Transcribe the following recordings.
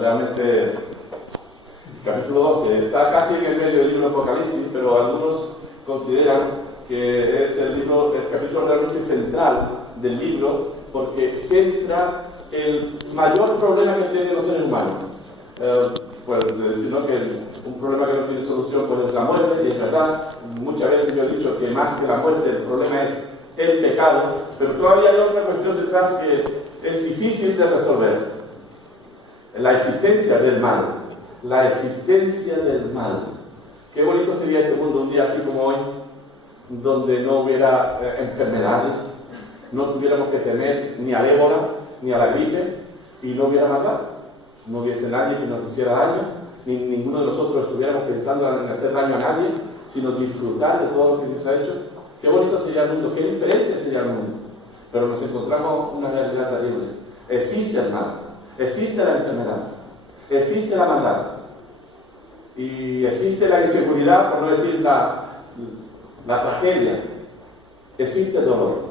Realmente, el capítulo 12 está casi en el medio del libro Apocalipsis, pero algunos consideran que es el capítulo realmente central del libro, porque centra el mayor problema que tienen los seres humanos. Pues sino que un problema que no tiene solución pues es la muerte, y es verdad, muchas veces yo he dicho que más que la muerte el problema es el pecado, pero todavía hay otra cuestión detrás que es difícil de resolver: la existencia del mal. La existencia del mal. Qué bonito sería este mundo un día así como hoy, donde no hubiera enfermedades, no tuviéramos que temer ni al ébola ni a la gripe, y no hubiera maldad, no hubiese nadie que nos hiciera daño, ni ninguno de nosotros estuviéramos pensando en hacer daño a nadie, sino disfrutar de todo lo que Dios ha hecho. Qué bonito sería el mundo, qué diferente sería el mundo. Pero nos encontramos una realidad terrible. Existe el mal, existe la enfermedad, existe la maldad, y existe la inseguridad, por no decir la tragedia. Existe el dolor.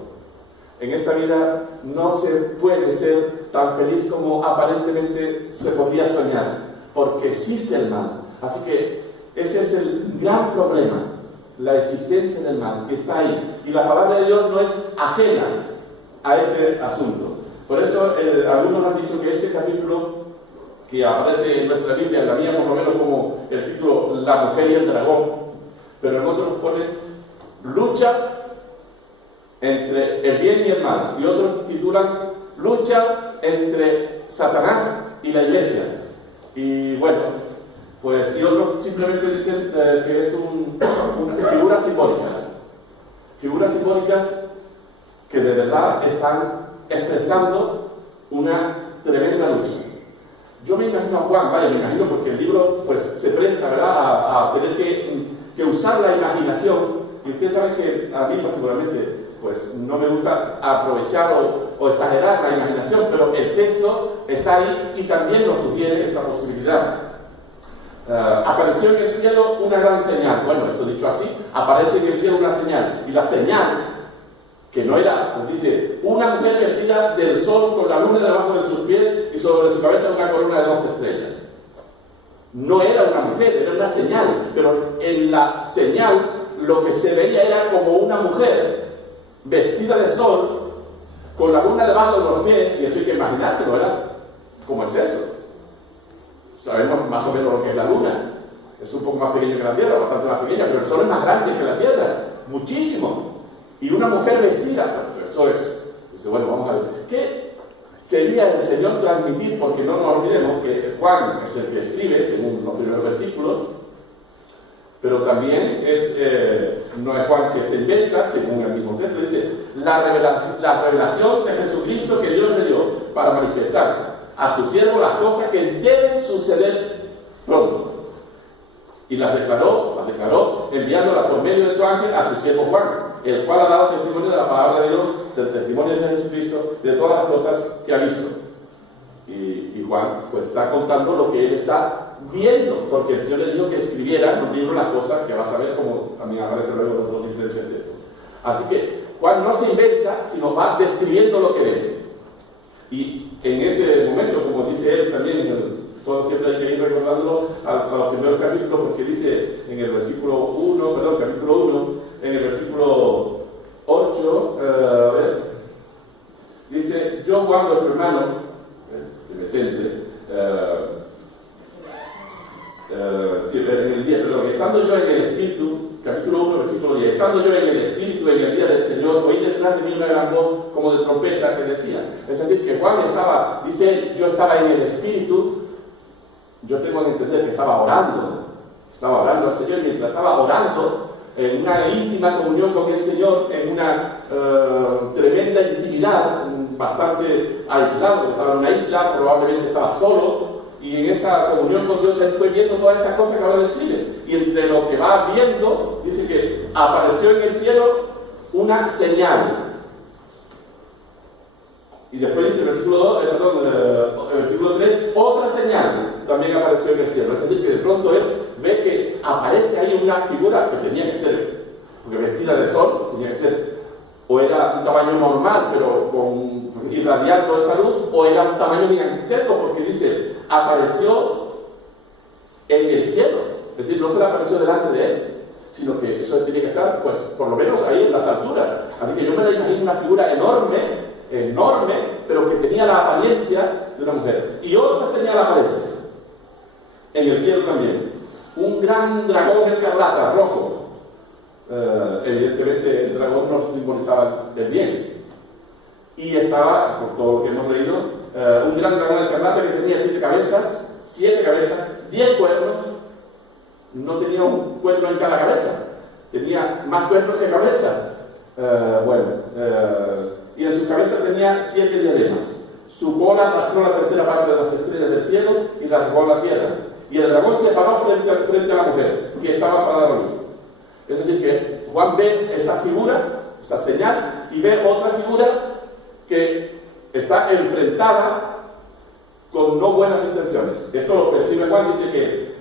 En esta vida no se puede ser tan feliz como aparentemente se podría soñar, porque existe el mal. Así que ese es el gran problema, la existencia del mal, que está ahí. Y la palabra de Dios no es ajena a este asunto. Por eso algunos han dicho que este capítulo, que aparece en nuestra Biblia, en la mía por lo menos como el título La mujer y el dragón, pero en otros pone lucha entre el bien y el mal, y otros titulan lucha entre Satanás y la iglesia. Y bueno, pues, y otros simplemente dicen que es figuras simbólicas que de verdad están expresando una tremenda lucha. Yo me imagino a Juan, me imagino, porque el libro pues se presta, ¿verdad?, a tener que usar la imaginación. Y ustedes saben que a mí particularmente pues no me gusta aprovechar o exagerar la imaginación, pero el texto está ahí y también nos sugiere esa posibilidad. Apareció en el cielo una gran señal. Bueno, esto dicho así, aparece en el cielo una señal, y la señal, que no era, pues dice, una mujer vestida del sol con la luna debajo de sus pies y sobre su cabeza una corona de 2 estrellas. No era una mujer, era una señal, pero en la señal lo que se veía era como una mujer vestida de sol con la luna debajo de los pies, y eso hay que imaginárselo, ¿verdad? ¿Cómo es eso? Sabemos más o menos lo que es la luna. Es un poco más pequeño que la Tierra, bastante más pequeña, pero el sol es más grande que la Tierra, muchísimo. Y una mujer vestida, pues eso es. Dice, bueno, vamos a ver. ¿Qué quería el Señor transmitir? Porque no nos olvidemos que Juan es el que escribe, según los primeros versículos, pero también no es Juan que se inventa, según el mismo texto. Dice, la revelación de Jesucristo que Dios le dio para manifestar a su siervo las cosas que deben suceder pronto. Y las declaró enviándolas por medio de su ángel a su siervo Juan, el cual ha dado testimonio de la palabra de Dios, del testimonio de Jesucristo, de todas las cosas que ha visto. Y Juan pues está contando lo que él está viendo, porque el Señor le dijo que escribiera en un libro las cosas que vas a ver, como también aparece luego en los diferentes textos. Así que Juan no se inventa, sino va describiendo lo que ve. Y en ese momento, como dice él también, siempre hay que ir recordándolo a los primeros capítulos, porque dice en el capítulo 1, en el versículo 8, dice, yo Juan, vuestro hermano, presente, en el día, estando yo en el Espíritu, capítulo 1, versículo 10, estando yo en el Espíritu en el día del Señor, oí detrás de mí una gran voz como de trompeta que decía. Es decir, que Juan dice él, yo estaba en el Espíritu. Yo tengo que entender que estaba orando al Señor, y mientras estaba orando, en una íntima comunión con el Señor, en una tremenda intimidad, bastante aislado, estaba en una isla, probablemente estaba solo, y en esa comunión con Dios él fue viendo todas estas cosas que ahora describe, y entre lo que va viendo, dice que apareció en el cielo una señal. Y después dice el versículo 3, otra señal también apareció en el cielo. Es decir, que de pronto él ve que aparece ahí una figura que tenía que ser, porque vestida de sol, tenía que ser, o era un tamaño normal, pero con irradiando esa luz, o era un tamaño gigantesco, porque dice, apareció en el cielo. Es decir, no se le apareció delante de él, sino que eso tiene que estar, pues, por lo menos ahí en las alturas. Así que yo me la imagino una figura enorme, pero que tenía la apariencia de una mujer. Y otra señal aparece en el cielo también. Un gran dragón escarlata, rojo. Evidentemente el dragón no simbolizaba el bien. Y estaba, por todo lo que hemos leído, un gran dragón escarlata que tenía 7 cabezas, 10 cuernos. No tenía un cuerno en cada cabeza, tenía más cuernos que cabeza. Y en su cabeza tenía 7 diademas. Su cola arrastró la tercera parte de las estrellas del cielo y la arrojó a la tierra. Y el dragón se paró frente a la mujer que estaba para dar a luz. Es decir, que Juan ve esa figura, esa señal, y ve otra figura que está enfrentada con no buenas intenciones. Esto lo percibe Juan, dice que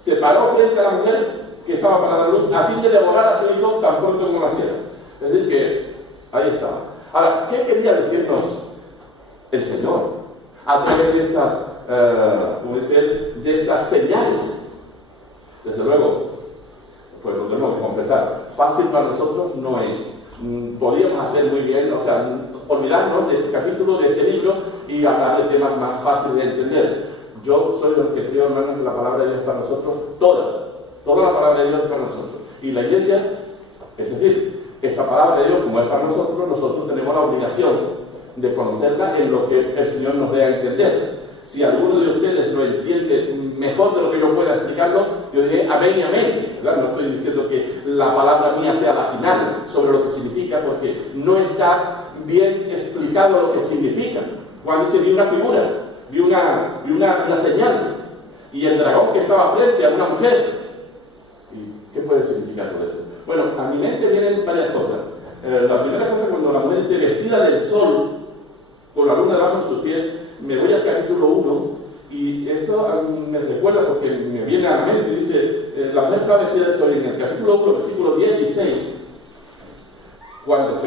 se paró frente a la mujer que estaba para dar luz a fin de devorar a su hijo tan pronto como naciera. Es decir, que ahí estaba. Ahora, ¿qué quería decirnos el Señor a través de estas señales? Desde luego, pues lo tenemos que confesar, fácil para nosotros no es. Podríamos hacer muy bien, o sea, olvidarnos de este capítulo, de este libro, y hablar de temas más fáciles de entender. Yo soy de los que creo, hermanos, que la palabra de Dios es para nosotros toda la palabra de Dios es para nosotros. Y la Iglesia, es decir, esta palabra de Dios, como es para nosotros tenemos la obligación de conocerla en lo que el Señor nos dé a entender. Si alguno de ustedes lo entiende mejor de lo que yo pueda explicarlo, yo diré amén y amén, ¿verdad? No estoy diciendo que la palabra mía sea la final sobre lo que significa, porque no está bien explicado lo que significa. Juan dice, vi una figura, vi una señal, y el dragón que estaba frente a una mujer. ¿Y qué puede significar todo eso? Bueno, a mi mente vienen varias cosas. La primera cosa, cuando la mujer dice vestida del sol, con la luna debajo de sus pies, me voy al capítulo 1, y esto me recuerda porque me viene a la mente, dice, la mujer estaba vestida del sol, y en el capítulo 1, versículo 16, cuando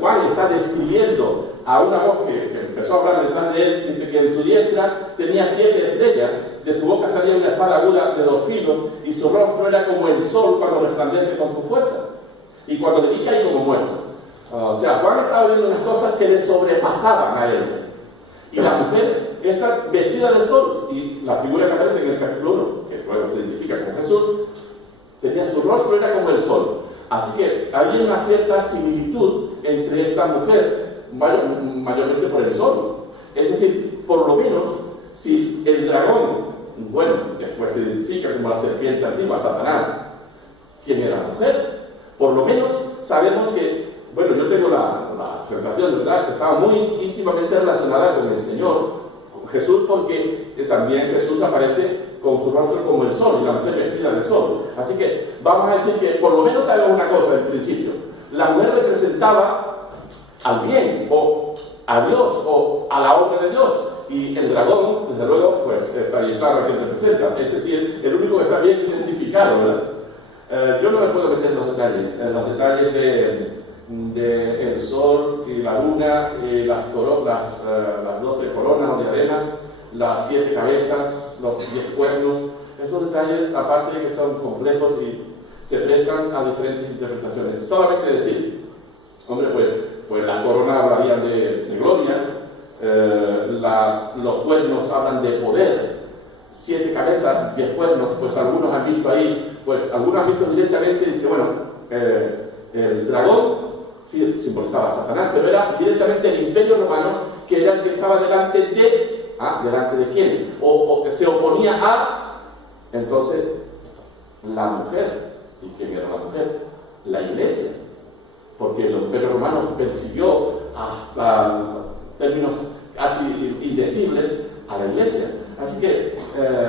Juan está describiendo a una voz que empezó a hablar detrás de él, dice que en su diestra tenía 7 estrellas, de su boca salía una espada aguda de 2 filos, y su rostro era como el sol cuando resplandece con su fuerza, y cuando le vi caí como muerto. O sea, Juan estaba viendo unas cosas que le sobrepasaban a él. Y la mujer está vestida de sol, y la figura que aparece en el capítulo 1, que luego se identifica con Jesús, tenía su rostro, era como el sol. Así que había una cierta similitud entre esta mujer, mayormente por el sol. Es decir, por lo menos, si el dragón, bueno, después se identifica como la serpiente antigua, Satanás, ¿quién era la mujer? Por lo menos sabemos que, bueno, yo tengo la sensación, ¿verdad?, que estaba muy íntimamente relacionada con el Señor, con Jesús, porque también Jesús aparece con su rostro como el sol, y la mujer vestida de sol. Así que vamos a decir que por lo menos sabemos una cosa en principio. La mujer representaba al bien, o a Dios, o a la obra de Dios. Y el dragón, desde luego, pues está bien claro a quién representa. Ese sí es el único que está bien identificado, ¿verdad? Yo no me puedo meter en los detalles de el sol y la luna, y las 12 coronas o diademas, las 7 cabezas, los 10 cuernos. Esos detalles, aparte de que son complejos y se prestan a diferentes interpretaciones. Solamente decir, hombre, pues la corona hablaría de gloria, los cuernos hablan de poder, 7 cabezas, 10 cuernos, pues algunos han visto ahí, pues algunos han visto directamente y dice, bueno, el dragón sí simbolizaba a Satanás, pero era directamente el imperio romano, que era el que estaba delante de ¿delante de quién? O que se oponía a, entonces, la mujer. ¿Y quién era la mujer? La Iglesia. Porque el imperio romano persiguió hasta términos casi indecibles a la Iglesia. Así que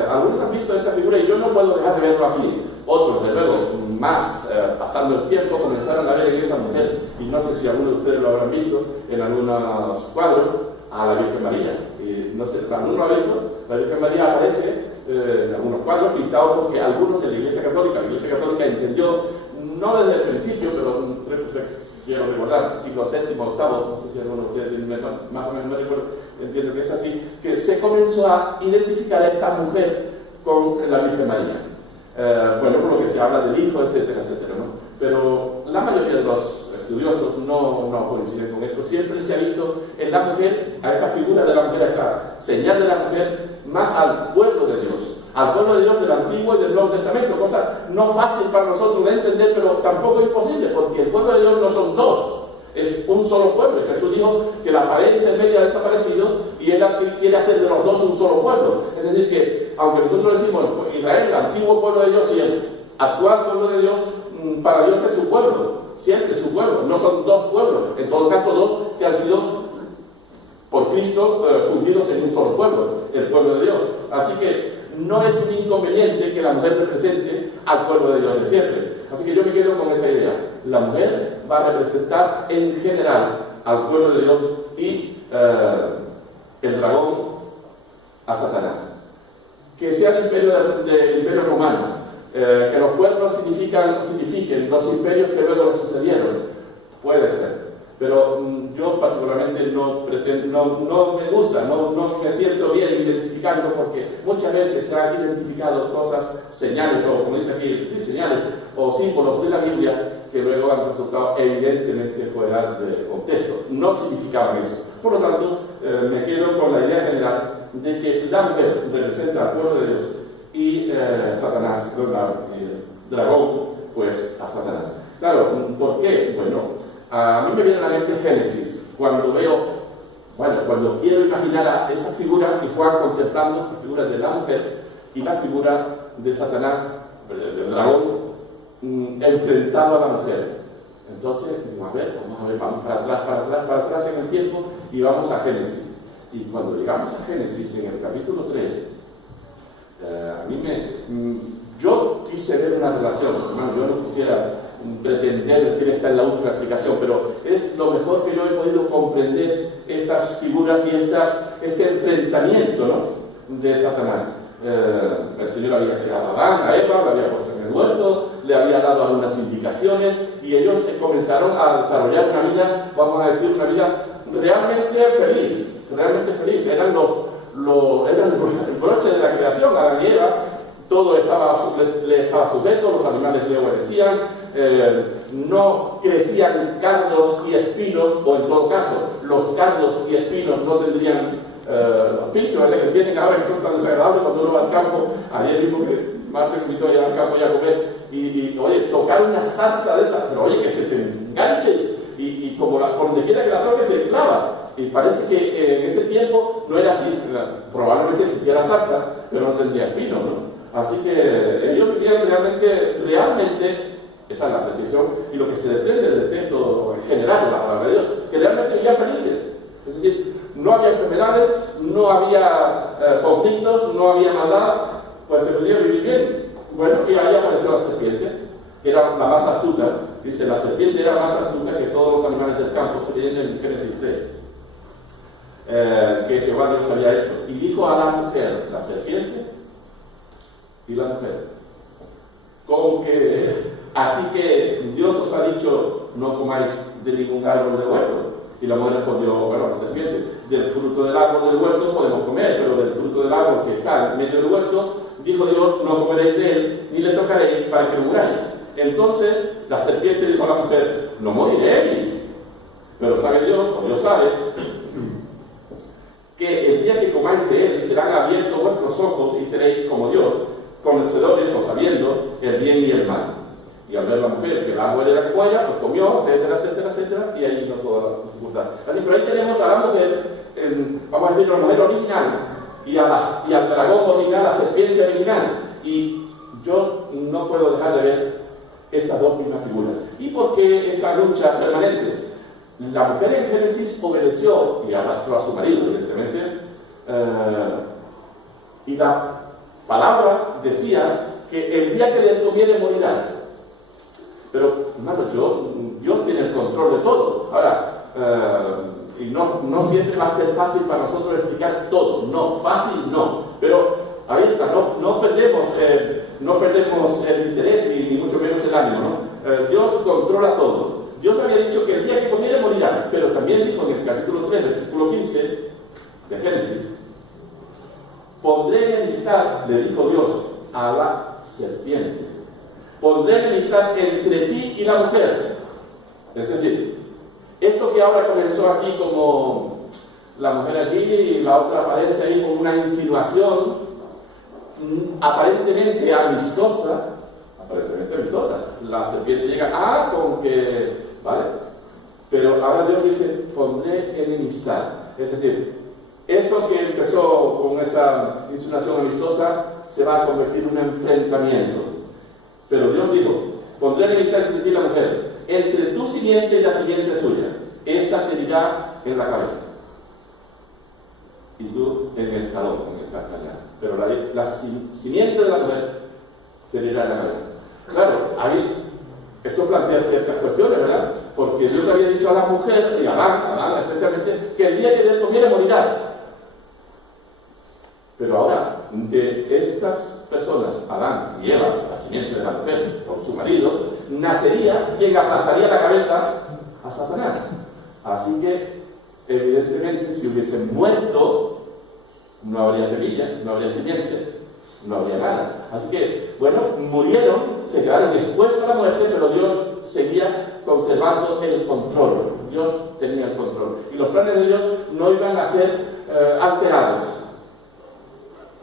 algunos han visto esta figura y yo no puedo dejar de verlo así. Otros, desde luego, más pasando el tiempo, comenzaron a ver en esa mujer, y no sé si algunos de ustedes lo habrán visto en algunos cuadros, a la Virgen María. Y no sé, ¿alguno lo ha visto? La Virgen María aparece en algunos cuadros pintados porque algunos de la Iglesia Católica entendió, no desde el principio, pero quiero recordar, siglo VII, VIII, no sé si alguno de ustedes más o menos me recuerdo, entiendo que es así, que se comenzó a identificar a esta mujer con la Virgen María. Bueno, por lo que se habla del hijo, etcétera, etcétera, ¿no? Pero la mayoría de los estudiosos no coinciden con esto. Siempre se ha visto en la mujer, a esta figura de la mujer, a esta señal de la mujer, más al pueblo de Dios. Al pueblo de Dios del Antiguo y del Nuevo Testamento, cosa no fácil para nosotros de entender, pero tampoco imposible, porque el pueblo de Dios no son dos, es un solo pueblo. Jesús dijo que la pared intermedia ha desaparecido y Él quiere hacer de los dos un solo pueblo. Es decir, que aunque nosotros decimos Israel, el antiguo pueblo de Dios, y el actual pueblo de Dios, para Dios es su pueblo, siempre es su pueblo, no son dos pueblos, en todo caso dos que han sido por Cristo fundidos en un solo pueblo, el pueblo de Dios. Así que no es un inconveniente que la mujer represente al pueblo de Dios de siempre. Así que yo me quedo con esa idea. La mujer va a representar en general al pueblo de Dios y el dragón a Satanás. Que sea el imperio romano, que los pueblos signifiquen los imperios que luego les sucedieron, puede ser. Pero yo particularmente no me gusta, no me siento bien identificando, porque muchas veces se han identificado cosas, señales, o como dice aquí, sí, señales o símbolos de la Biblia que luego han resultado evidentemente fuera de contexto. No significaban eso. Por lo tanto, me quedo con la idea general de que la mujer representa al pueblo de Dios y Satanás, el dragón, pues a Satanás. Claro, ¿por qué? Bueno, a mí me viene a la mente Génesis, cuando quiero imaginar a esa figura y Juan contemplando la figura de la mujer y la figura de Satanás, del dragón, enfrentado a la mujer. Entonces, vamos para atrás en el tiempo y vamos a Génesis. Y cuando llegamos a Génesis, en el capítulo 3, yo quise ver una relación, hermano, yo no quisiera pretender decir esta es la última explicación, pero es lo mejor que yo he podido comprender estas figuras y este enfrentamiento, ¿no?, de Satanás. El Señor había creado a Adán, a Eva, la había puesto en el huerto, le había dado algunas indicaciones y ellos comenzaron a desarrollar una vida, vamos a decir, una vida realmente feliz, eran el broche de la creación. Adán y Eva, todo le estaba sujeto, los animales le obedecían, no crecían cardos y espinos, o en todo caso, los cardos y espinos no tendrían los pinchos que tienen ahora, que son tan desagradables cuando uno va al campo. Ayer mismo que Marta me invitó a ir al campo ya a comer, y oye, tocar una salsa de esas, pero oye, que se te enganche, y como por donde quiera que la toques te clava. Y parece que en ese tiempo no era así, probablemente existiera salsa, pero no tendría espino, ¿no? Así que ellos vivían realmente, esa es la precisión, y lo que se desprende del texto en general, la palabra de Dios, que realmente vivían felices. Es decir, no había enfermedades, no había conflictos, no había maldad, pues se podía vivir bien. Bueno, y ahí apareció la serpiente, que era la más astuta. Dice, la serpiente era más astuta que todos los animales del campo, estoy leyendo en Génesis 3. Que Jehová Dios había hecho, y dijo a la mujer, la serpiente y la mujer, con que así que Dios os ha dicho no comáis de ningún árbol del huerto. Y la mujer respondió, bueno, la serpiente, del fruto del árbol del huerto podemos comer, pero del fruto del árbol que está en medio del huerto, dijo Dios, no comeréis de él, ni le tocaréis para que no muráis. Entonces la serpiente dijo a la mujer, no moriréis, pero sabe Dios, o Dios sabe, que el día que comáis de él serán abiertos vuestros ojos y seréis como Dios, conocedores o sabiendo el bien y el mal. Y al ver la mujer que el árbol era cuaya, pues comió, etcétera, etcétera, etcétera, y ahí no toda la dificultad. Así, pero ahí tenemos a la mujer, vamos a decir, la mujer original, y al dragón original, la serpiente original. Y yo no puedo dejar de ver estas dos mismas figuras. ¿Y por qué esta lucha permanente? La mujer en Génesis obedeció y arrastró a su marido, evidentemente, y la palabra decía que el día que le comiere morirás. Pero, hermano, Dios tiene el control de todo. Ahora, y no siempre va a ser fácil para nosotros explicar todo. No, fácil no. Pero ahí está, no perdemos el interés, ni mucho menos el ánimo, ¿no? Dios controla todo. Dios me había dicho que Pondré enemistad, le dijo Dios, a la serpiente. Pondré enemistad entre ti y la mujer. Es decir, esto que ahora comenzó aquí como la mujer allí y la otra aparece ahí con una insinuación aparentemente amistosa. La serpiente llega, con que, ¿vale? Pero ahora Dios dice, pondré enemistad. Es decir, eso que empezó con esa insinuación amistosa se va a convertir en un enfrentamiento. Pero Dios dijo, pondré enemistad entre ti y la mujer, entre tu simiente y la simiente suya. Esta te herirá en la cabeza y tú en el talón, en el calcañar. Pero la simiente de la mujer te herirá en la cabeza. Claro, ahí esto plantea ciertas cuestiones, ¿verdad? Porque Dios había dicho a la mujer, y a Adán especialmente, que el día que de él comiera morirás. Pero ahora, de estas personas, Adán y Eva, la simiente de la mujer, por su marido, nacería quien aplastaría la cabeza a Satanás. Así que, evidentemente, si hubiesen muerto, no habría semilla, no habría simiente, no habría nada. Así que, bueno, murieron, se quedaron expuestos a la muerte, pero Dios seguía conservando el control. Dios tenía el control. Y los planes de Dios no iban a ser alterados.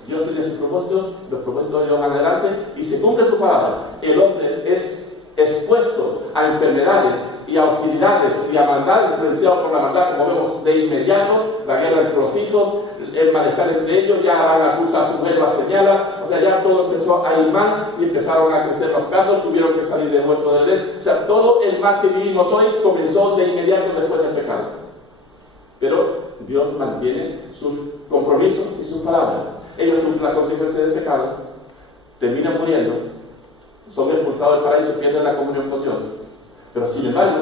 Dios tiene sus propósitos, los propósitos de Dios van adelante y se cumple su palabra. El hombre es expuesto a enfermedades y a hostilidades y a maldad, influenciado por la maldad, como vemos de inmediato, la guerra entre los hijos, el malestar entre ellos, ya la acusa a su mujer, la señala, o sea, ya todo empezó a ir mal y empezaron a crecer los gatos, tuvieron que salir de muerto del Edén. O sea, todo el mal que vivimos hoy comenzó de inmediato después del pecado. Pero Dios mantiene sus compromisos y sus palabras. Ellos sufren la consecuencia del pecado, terminan muriendo, son expulsados del paraíso, pierden la comunión con Dios. Pero sin embargo,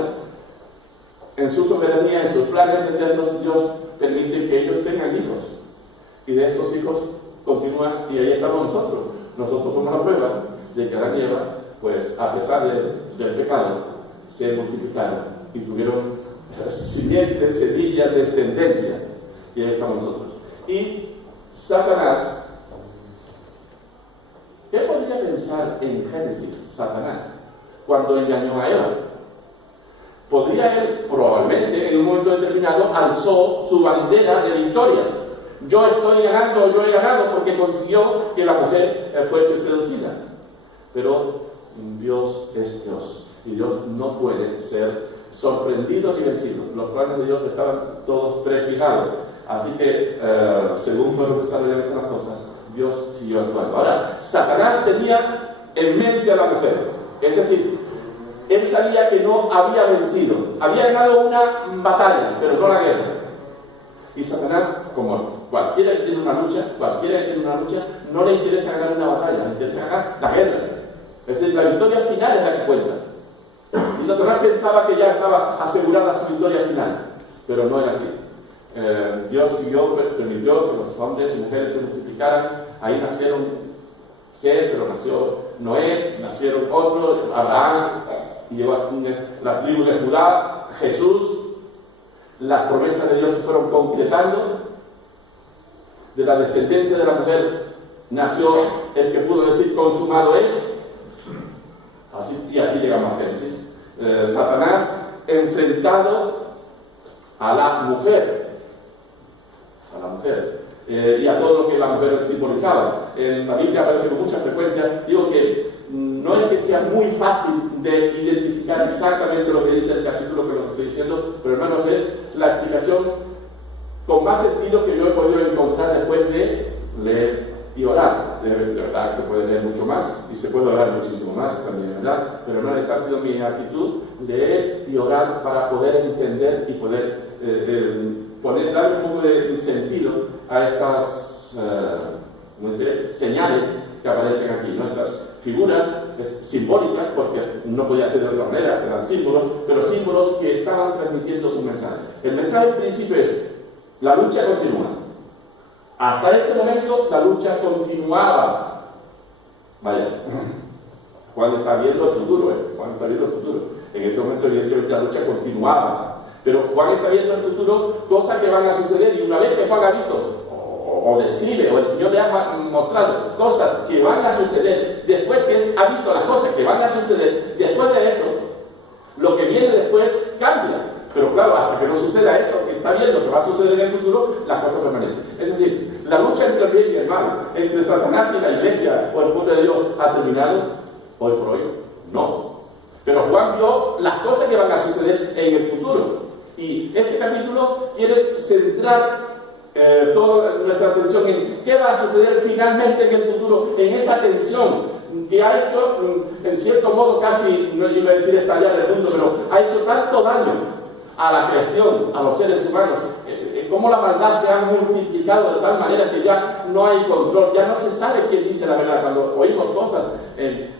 en su soberanía, en sus planes eternos, Dios permite que ellos tengan hijos. Y de esos hijos continúan, y ahí estamos nosotros. Nosotros somos la prueba de que Adán y Eva, pues a pesar del pecado, se multiplicaron y tuvieron simientes, semillas, descendencia. Y ahí estamos nosotros. Y Satanás, ¿qué podría pensar en Génesis Satanás cuando engañó a Eva? Podría él, probablemente, en un momento determinado, alzó su bandera de victoria. Yo estoy ganando, yo he ganado, porque consiguió que la mujer fuese seducida. Pero Dios es Dios, y Dios no puede ser sorprendido ni vencido. Los planes de Dios estaban todos prefijados. Así que, según fueron desarrolladas las cosas, Dios siguió actuando. Ahora, Satanás tenía en mente a la mujer. Es decir, él sabía que no había vencido. Había ganado una batalla, pero no la guerra. Y Satanás, como cualquiera que tiene una lucha, no le interesa ganar una batalla, le interesa ganar la guerra. Es decir, la victoria final es la que cuenta. Y Satanás pensaba que ya estaba asegurada su victoria final, pero no era así. Dios permitió que los hombres y mujeres se multiplicaran. Ahí nacieron Seth, pero nació Noé, nacieron otros, Abraham, y la tribu de Judá, Jesús. Las promesas de Dios se fueron concretando. De la descendencia de la mujer nació el que pudo decir consumado es. Y así llegamos a Génesis. Satanás enfrentado a la mujer. Y a todo lo que la mujer simbolizaba. En la Biblia aparece con mucha frecuencia. Digo que no es que sea muy fácil de identificar exactamente lo que dice el capítulo que lo estoy diciendo, pero hermanos, es la explicación con más sentido que yo he podido encontrar después de leer y orar. De verdad que se puede leer mucho más y se puede orar muchísimo más también, ¿verdad? Pero no esta ha sido mi actitud, leer y orar para poder entender y poder dar un poco de sentido a estas señales que aparecen aquí, ¿no? Estas figuras simbólicas, porque no podía ser de otra manera, eran símbolos, pero símbolos que estaban transmitiendo un mensaje. El mensaje al principio es: la lucha continúa. Hasta ese momento la lucha continuaba. Vaya, Juan está viendo el futuro, Juan está viendo el futuro. En ese momento, evidentemente, la lucha continuaba. Pero Juan está viendo el futuro, cosas que van a suceder, y una vez que Juan ha visto, o describe, o el Señor le ha mostrado cosas que van a suceder después que ha visto las cosas que van a suceder, después de eso, lo que viene después cambia. Pero claro, hasta que no suceda eso, que está viendo que va a suceder en el futuro, las cosas permanecen. Es decir, la lucha entre el bien y el mal, entre Satanás y la iglesia o el pueblo de Dios, ¿ha terminado hoy por hoy? No. Pero Juan vio las cosas que van a suceder en el futuro. Y este capítulo quiere centrar toda nuestra atención en qué va a suceder finalmente en el futuro, en esa tensión que ha hecho, en cierto modo, casi, no iba a decir estallar el mundo, pero ha hecho tanto daño a la creación, a los seres humanos, cómo la maldad se ha multiplicado de tal manera que ya no hay control, ya no se sabe quién dice la verdad cuando oímos cosas,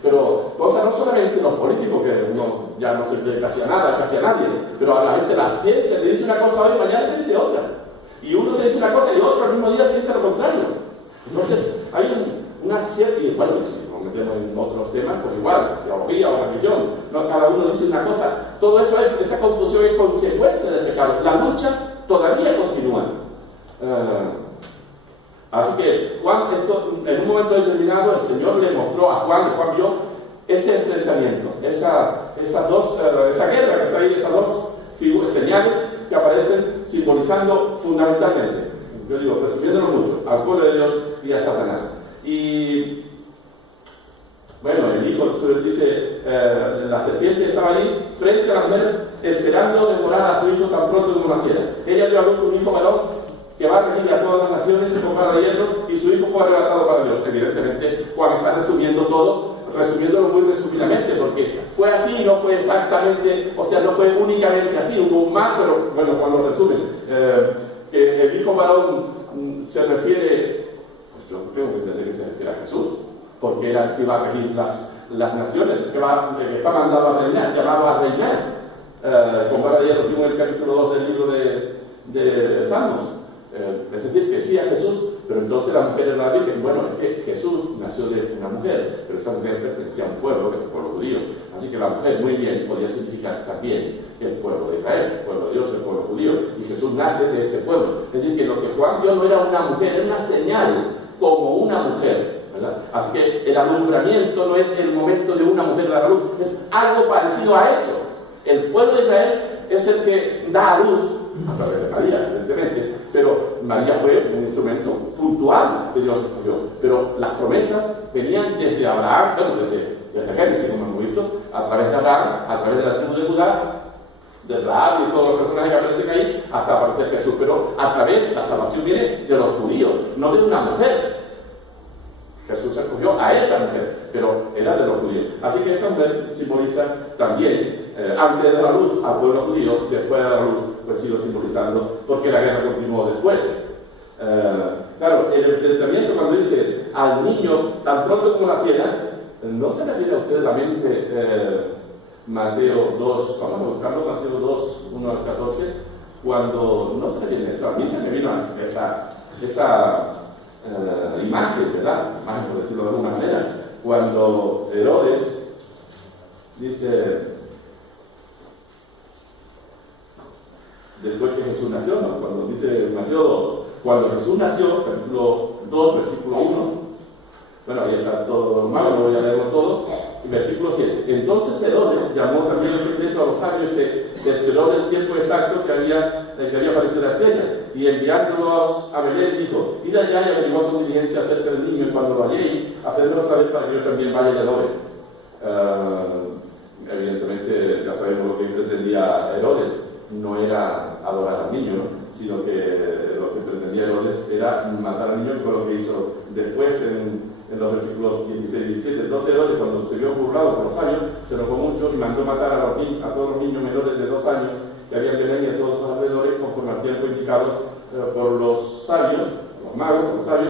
pero cosas no solamente los políticos, que uno ya no se cree casi a nada, casi a nadie, pero a veces la ciencia te dice una cosa hoy, mañana te dice otra, y uno te dice una cosa y otro al mismo día te dice lo contrario. Entonces hay una cierta, y bueno, si nos metemos en otros temas, pues igual, teología o religión, no, cada uno dice una cosa, todo eso, esa confusión es consecuencia del pecado, la lucha todavía continúa. Así que Juan, en un momento determinado, el Señor le mostró a Juan, y Juan vio ese enfrentamiento, esa guerra que está ahí, esas dos señales que aparecen simbolizando fundamentalmente, yo digo, resumiéndolo mucho, al pueblo de Dios y a Satanás. Y bueno, el hijo dice, la serpiente estaba ahí frente a la mujer, esperando devorar a su hijo tan pronto como naciera. Ella dio a luz un hijo varón que va a regir a todas las naciones con vara de hierro, y su hijo fue arrebatado para Dios. Evidentemente, Juan está resumiendo todo, resumiéndolo muy resumidamente, porque fue así y no fue exactamente, o sea, no fue únicamente así, hubo más, pero bueno, Juan lo resume. Que el hijo varón se refiere, pues yo creo que entender que se refiere a Jesús, porque era el que iba a regir las naciones, que está mandado a reinar, llamado a reinar, con vara de hierro, según el capítulo 2 del libro de Salmos. Es decir, que sí a Jesús, pero entonces la mujer era la Virgen. Bueno, es que Jesús nació de una mujer, pero esa mujer pertenecía a un pueblo, que es el pueblo judío. Así que la mujer muy bien podía significar también el pueblo de Israel, el pueblo de Dios, el pueblo judío, y Jesús nace de ese pueblo. Es decir, que lo que Juan vio no era una mujer, era una señal como una mujer, ¿verdad? Así que el alumbramiento no es el momento de una mujer dar a luz, es algo parecido a eso. El pueblo de Israel es el que da a luz a través de María, evidentemente, pero María fue un instrumento puntual que Dios escogió. Pero las promesas venían desde Abraham, bueno, desde Génesis, como hemos visto, a través de Abraham, a través de la tribu de Judá, de Rahab y todos los personajes que aparecen ahí, hasta aparecer Jesús. Pero a través, la salvación viene de los judíos, no de una mujer. Jesús escogió a esa mujer, pero era de los judíos. Así que esta mujer simboliza también, antes de la luz al pueblo judío, después de la luz, pues sigue simbolizando, porque la guerra continuó después. Claro, el enfrentamiento, cuando dice al niño tan pronto como naciera, ¿no se le viene a usted a la mente Mateo 2, vamos a buscarlo, Mateo 2, 1 al 14, cuando no se le viene eso? A mí se me vino esa imagen, ¿verdad? Imagen, por decirlo de alguna manera, cuando Herodes dice, después que Jesús nació, ¿no? Cuando dice Mateo 2, cuando Jesús nació, capítulo 2, versículo 1, bueno, ahí está todo normal, no voy a leerlo todo, versículo 7. Entonces Herodes llamó también en secreto a los sabios, cercioró del tiempo exacto que había aparecido la estrella, y enviándolos a Belén dijo, id allá y averiguad con diligencia acerca del niño, y cuando lo halléis, hacedmelo saber para que yo también vaya y adore. Evidentemente ya sabemos lo que pretendía Herodes, no era adorar al niño, sino que lo que pretendía Herodes era matar al niño, y fue lo que hizo después en los versículos 16 y 17. Entonces Herodes, cuando se vio burlado por los años, se enojó mucho y mandó matar a todos los niños menores de 2 años que habían de Belén y a todos sus alrededores, conforme al tiempo indicado por los sabios, los magos, los sabios.